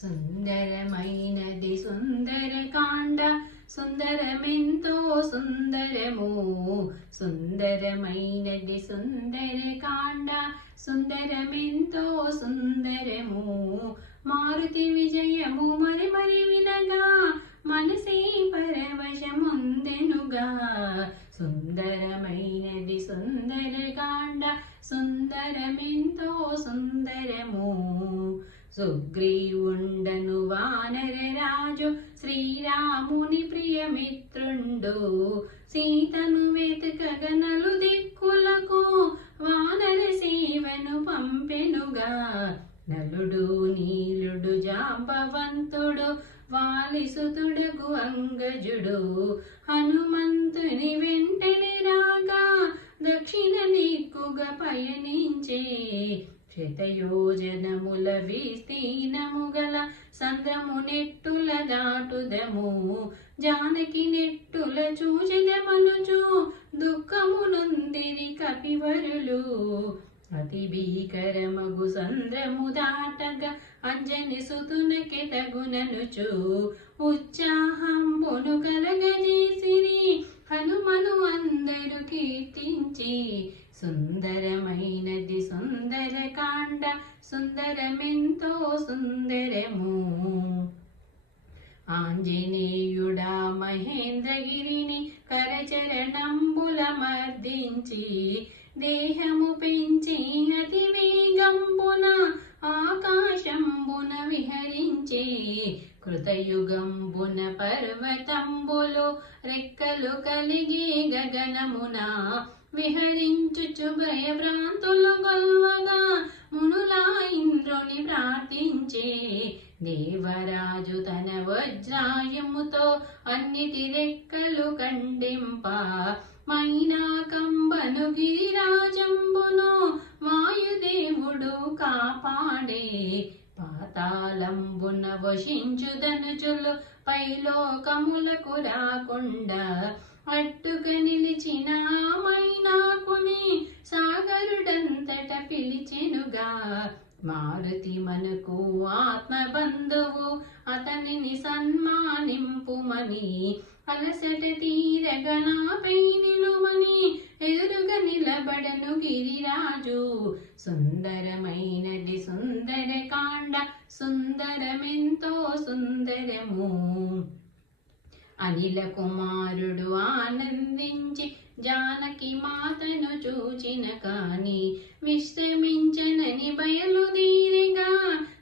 సుందరమైనది సుందరకాండ సుందరమెంతో సుందరము సుందరమైనది సుందరకాండ సుందరమెంతో సుందరము మారుతి విజయము మరి మరి వినగా మనసే పరవశముందెనుగా సుందరమైనది సుందరకాండ సుందరమెంతో సుందరము సుగ్రీవుండను వానర రాజు శ్రీరాముని ప్రియమిత్రుండు సీతను వెతకగా నలు దిక్కులకు వానర సేవను పంపెనుగా నలుడు నీలుడు జాంబవంతుడు వాలిసుతుడగు అంగజుడు హనుమంతుని వెంటనే రాగా దక్షిణ దిక్కుగా పయనించే శతయోజనముల విస్తీర్ణము గల సంద్రము నెట్టుల దాటుదము జానకి నెట్టుల చూచెదమనుచు దుఃఖము నొందిరి కపివరులు అతి భీకరమగు సంద్రము దాటగా అంజని సుతునకి తగుననుచు ఉత్సాహంబును కలగజేసిరి హనుమను అందరు కీర్తించి సుందరమైనది సుందరకాండ సుందరమెంతో సుందరము ఆంజనేయుడా మహేంద్రగిరిని కరచరణంబుల మర్దించి దేహము పెంచి అతి వేగంబున ఆకాశంబున విహరించే కృతయుగంబున పర్వతంబులు రెక్కలు కలిగి గగనమున విహరించుచు భయభ్రాంతులు గొల్వగా మునులా ఇంద్రుని ప్రార్థించే దేవరాజు తన వజ్రాయముతో అన్నిటి రెక్కలు ఖండింప మైనాకంబను గిరిరాజంబును వాయుదేవుడు కాపాడే పాతాళంబున వశించుదనుచులు పైలోకములకు రాకుండా అట్టుగా నిలిచిన మైనాకుని సాగరుడంతట పిలిచెనుగా మారుతి మనకు ఆత్మబంధువు అతనిని సన్మానింపుమని అలసట తీరగా నాపై నిలుమని ఎదురుగా నిలబడను గిరిరాజు సుందరమైనది సుందరకాండ సుందరమెంతో సుందరము అనిల కుమారుడు ఆనందించి జానకి మాతను చూచిన కాని విశ్రమించనని బయలుదేరిగా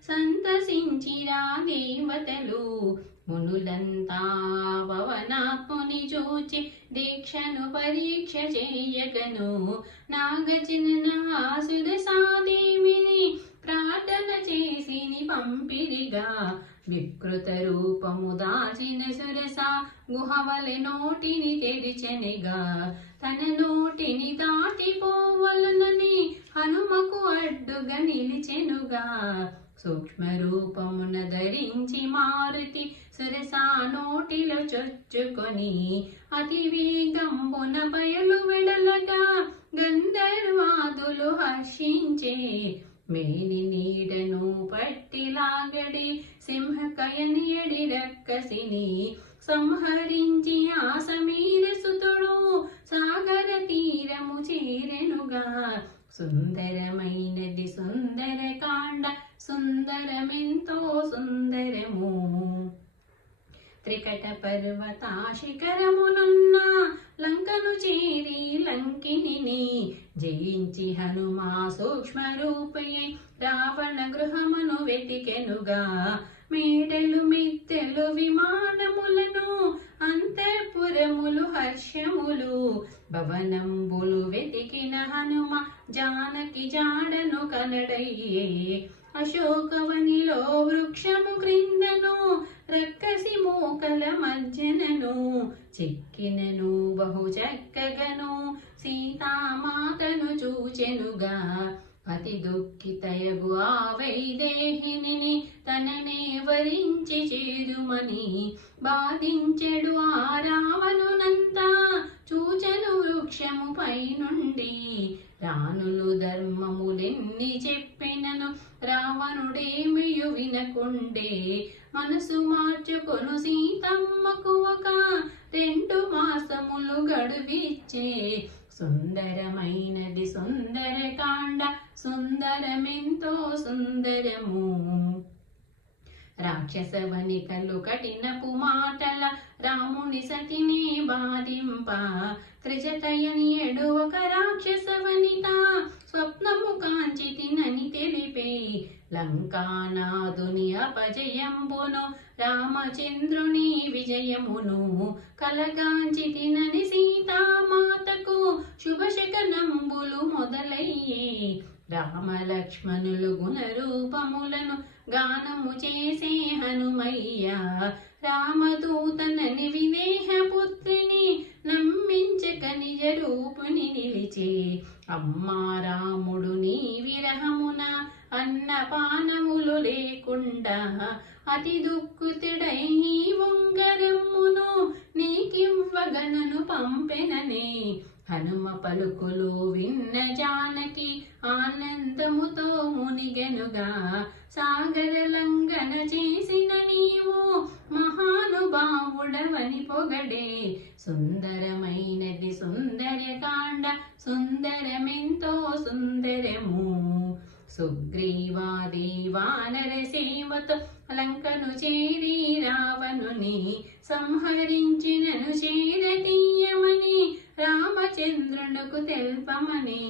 సంతసించిరా దేవతలు మునులంతా పవనాత్ముని చూచి దీక్షను పరీక్ష చేయగను నాగజననాసురసాదేవిని ప్రార్థన చేసిని పంపిరిగా వికృత రూపము దాచిన సురస గుహవలె నోటిని తెరిచెనిగా తన నోటిని దాటిపోవలనని హనుమకు అడ్డుగా నిలిచెనుగా సూక్ష్మ రూపమున ధరించి మారుతి సురస నోటిలో చొచ్చుకొని అతి వేగంబున బయలు వెడలగా గంధర్వాదులు హర్షించే మేని నీడను పట్టిలాగడి సింహకయనియడి రక్కసిని సంహరించి ఆ సమీర సుతుడు సాగర తీరము చేరెనుగా సుందరమైనది సుందరకాండ సుందరమెంతో సుందరము త్రికట పర్వతాశిఖరమునున్న లంకను చేరి లంకిని జయించి హనుమా సూక్ష్మ రూపయై రావణ గృహమును వెతికెనుగా మేడలు మిత్తెలు విమానములను అంతఃపురములు హర్షములు భవనంబులు వెతికిన హనుమ జానకి జాడను కనడయ్యే అశోకవనిలో వృక్షము క్రిందను రక్కసి మూకల మధ్యనను చిక్కినను బహు చక్కగను సీతామాతను చూచెనుగా అతి దుఃఖితయగు ఆ వైదేహిని తననే వరించి చేరుమని బాధించెడు ఆ రావణునంతా చూచను వృక్షము పైనుండి. రాణులు ధర్మములెన్ని చెప్పినను రావణుడేమియు వినకుండే. మనసు మార్చుకొను సీతమ్మకు ఒక 2 మాసములు గడువిచ్చే. సుందరమైనది సుందరకాండ సుందరమెంతో సుందరము. రాక్షస వనికలు కఠినపు మాటల రాముని సతిని బాధింప. త్రిజటయనియడు ఒక రాక్షస వనిత స్వప్నము కాంచితినని తెలిపే. లంకానాథుని అపజయంబును రామచంద్రుని విజయమును కలగాంచితినని సీతామాతకు శుభశకనంబులు మొదలయ్యే. రామలక్ష్మణులు గుణరూపములను గానము చేసే హనుమయ్య. రామదూతనని విదేహపుత్రిని నమ్మించక నిజ రూపుని నిలిచే. అమ్మా రాముడు నీ విరహమున అన్నపానములు లేకుండా అతి దుఃఖితుడై ఉంగరమ్మును నీకివ్వగనను పంపెననే. హనుమ పలుకులు విన్న జానకి ఆనందముతో మునిగెనుగా. సాగర లంఘన చేసిన నీవు మహానుభావుడవని పొగడే. సుందరమైనది సుందరకాండ సుందరమెంతో సుందరము. సుగ్రీవాది వానర సేవతో లంకను చేరి రావణుని సంహరించినను చేరతీయమని రామచంద్రునకు తెల్పమని.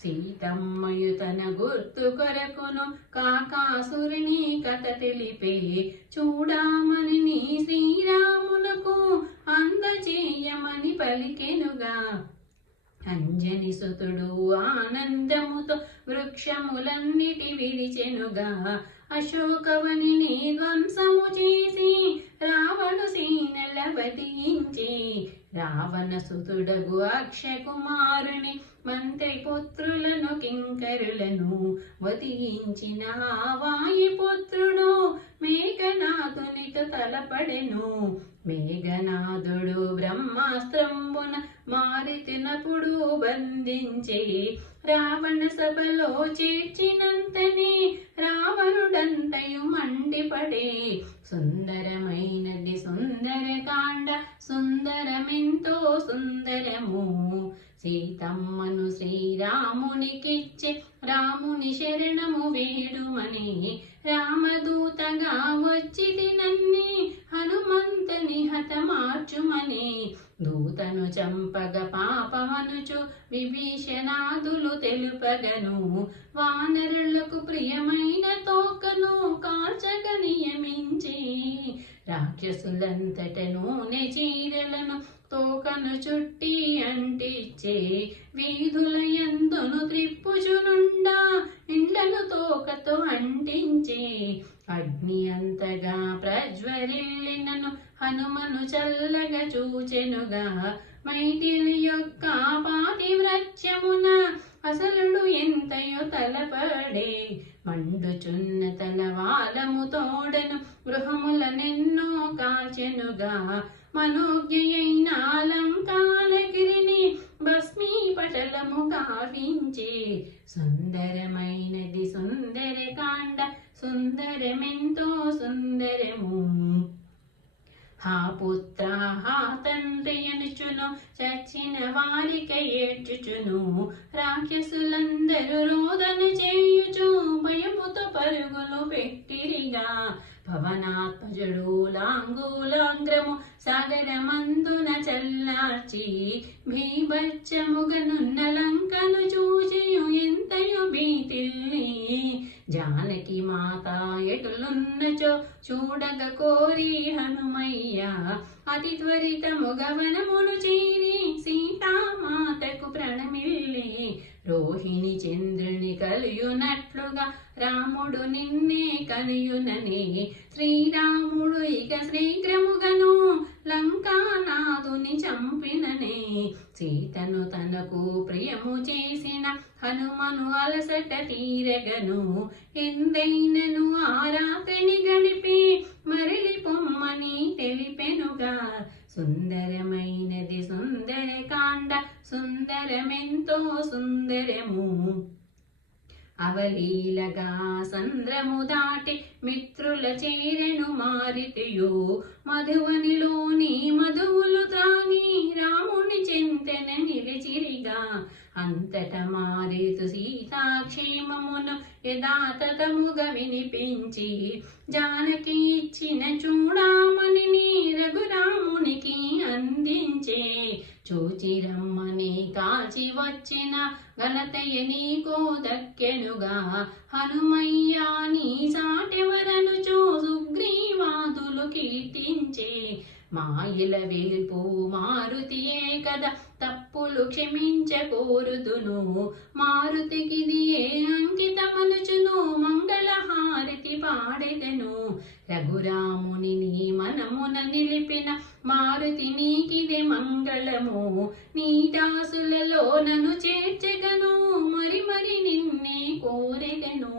సీతమ్మయు తన గుర్తు కొరకును కాకాసురుని కథ తెలిపే. చూడామని నీ శ్రీరామునకు అందజేయమని పలికెనుగా. అంజని సుతుడు ఆనందముతో వృక్షములన్నిటి విరిచెనుగా. అశోకవనిని ధ్వంసము చేసి రావణు సీనల వధించి. రావణ సుతుడగు అక్షకుమారుని మంత్రి పుత్రులను కింకరులను వధించిన వాయుపుత్రుడు మేఘనాథునితో తలపడెను. మేఘనాథుడు బ్రహ్మాస్త్రంబున మారితినప్పుడు బంధించి రావణ సభలో చేర్చినంతనే రావణుడంతయు మండిపడే. సుందరమైనది సుందరకాండ సుందరమెంతో సుందరము. సీతమ్మను శ్రీరామునికిచ్చే రాముని శరణము వేడుమని. రామదూతగా వచ్చిది నన్ని హనుమంతని హతమార్చుమని. దూతను చంపగ పాపమనుచు విభీషణాదులు తెలుపగను. వానరులకు ప్రియమైన తోకను కాల్చగ నియమించి. రాక్షసులంతటను చీరలను తోకను చుట్టి అంటించే. వీధుల యందును త్రిప్పుచునుండా ఇండ్లను తోకతో అంటించే. అగ్ని అంతగా ప్రజ్వరిల్లినను హనుమను చల్లగా చూచెనుగా. మైథిలి యొక్క పాతివ్రత్యమున అసలుడు ఎంతయో తలపడే. మండుచున్న తలవాలము తోడను గృహములనెన్నో కాల్చెనుగా. మనోజ్ఞయైన లంకానగిరిని భస్మీపటలము గావించే. సుందరమైనది సుందరకాండ సుందరమెంతో సుందరము. హా పుత్ర హా తండ్రి అనుచును చచ్చిన వారిక ఏడ్చుచును. రాక్షసులందరూ రోదన చేయుచు భయముతో పరుగులు పెట్టిరిగా. పవనాత్మజుడు లాంగూలాంగ్రము సాగరమందున చల్లార్చి. భీభత్సముగనున్న లంకను చూచియు ఎంతయు భీతిల్లి. జానకి మాత ఎటులున్నచో చూడగ కోరి హనుమయ్య. అతి త్వరితముగ వనమును చేరి సీతామాతకు ప్రణమిల్లి. రోహిణి చంద్రుని కలియునట్లుగా రాముడు నిన్నే కనియుననే. శ్రీరాముడు ఇక శీఘ్రముగను లంకానాథుని చంపిననే సీతను తనకు ప్రియము చేసిన హనుమను అలసట తీరగను ఎందైనను ఆ రాత్రిని గడిపి మరలి పొమ్మని తెలిపెనుగా సుందరమైనది సుందరకాండ సుందరమెంతో సుందరము అవలీలగా సంద్రము దాటి మిత్రుల చేరెను మారితియు మధువనిలోని మధువులు త్రాగి రాముని చెంతెన నిలిచిరిగా అంతట మారితు సీతాక్షేమమును యథాతథముగా వినిపించి జానకి ఇచ్చిన చూడామణిని రఘురామునికి అందించే చూచిరమ్మని కాచి వచ్చిన ఘనతయ నీకో దక్కెనుగా హనుమయ్యా నీ సాటెవరనుచో సుగ్రీవాదులు కీర్తించే మాయల వేల్పు మారుతియే కదా తప్పులు క్షమించ కోరుదును మారుతికిదియే అంకితమనుచును మంగళహారతి పాడెదను రఘురాముని నీ మనమున నిలిపిన మారుతి నీకిదే మంగళము నీ దాసులలో నన్ను చేర్చెగను మరి మరి నిన్నే కోరెగను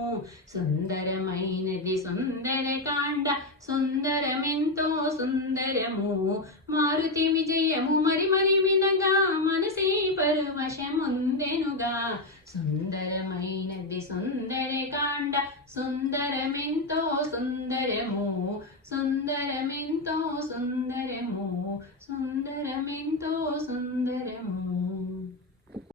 సుందరమైనది సుందరకాండ సుందరమెంతో సుందరము మారుతి విజయము మరి మరి వినగా మనసే పరవశముందెనుగా సుందరమైనది సుందరకాండ సుందరమెంతో సుందరము సుందరమెంతో సుందరము సుందరమెంతో సుందరము